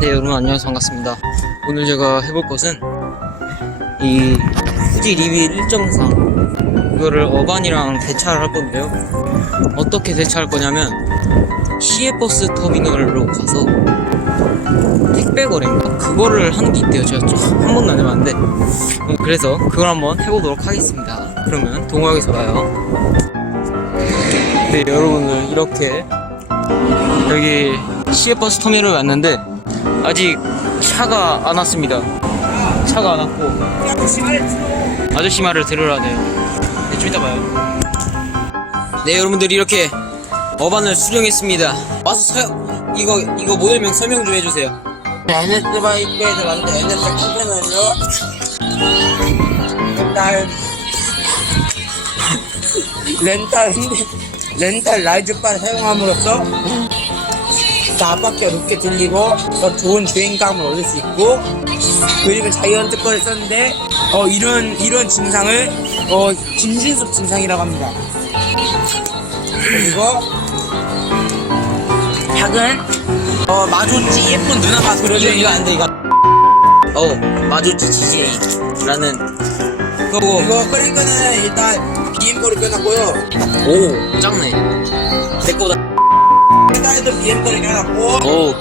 네 여러분 안녕하세요. 반갑습니다. 오늘 제가 해볼 것은 이 후지 리빌 1.3 이거를 어반이랑 대차를 할 건데요. 어떻게 대차할 거냐면 시외버스 터미널로 가서 택배 거래인가? 그거를 하는 게 있대요. 제가 좀한 번도 안 해봤는데. 어, 그래서 그걸 한번 해보도록 하겠습니다. 그러면 동호역에서 봐요. 네 여러분들 이렇게 여기 시외버스 터미널에 왔는데 아직 차가 안 왔습니다. 차가 안 왔고 아저씨 말을 들으라 돼요. 네, 좀 이따 봐요. 네, 여러분들 이렇게 어반을 수령했습니다. 와서 서 이거 이거 모델명 설명 좀 해주세요. NS 바이크에 들어갔는데 NS 일단 렌탈 핸드- 렌탈 라이즈바를 사용함으로써 더 앞바퀴가 높게 들리고 더 좋은 주행감을 얻을 수 있고 그리고 자이언트 거를 썼는데 어 이런 이런 증상을 어 김진섭 증상이라고 합니다 그리고 작은 어 마주치 예쁜 누나가 그려져 이거 있는 안돼 이거. 어 마주치 GJ라는 거고 이거 끓일 거는 일단 BM 거를 껴놨고요. 오 작네. 내 거보다 일단에도 BM 거를 껴놨고 오.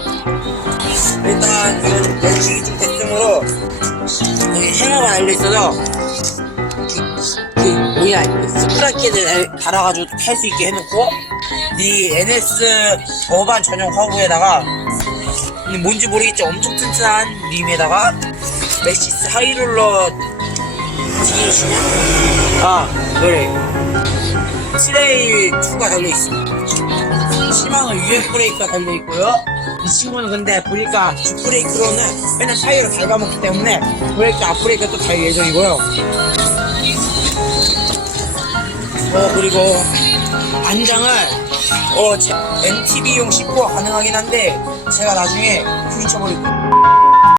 일단 이거는 연식이 좀 됐으므로 여기 해마가 달려 있어서 그, 그 뭐야 스프라켓을 달아가지고 탈 수 있게 해놓고 이 NS 어반 전용 화구에다가 뭔지 모르겠지 엄청 튼튼한 림에다가 메시스 하이롤러 디시냐? 아 그래. 트레일 2가 달려있습니다 시마는 UF 브레이크가 달려있고요. 이 친구는 근데 보니까 주 브레이크로는 맨날 타이어를 갉아먹기 때문에 브레이크 앞 브레이크가 또 달 예정이고요. 어 그리고 안장을 어 제, NTV용 10호가 가능하긴 한데 제가 나중에 부딪혀버릴 거예요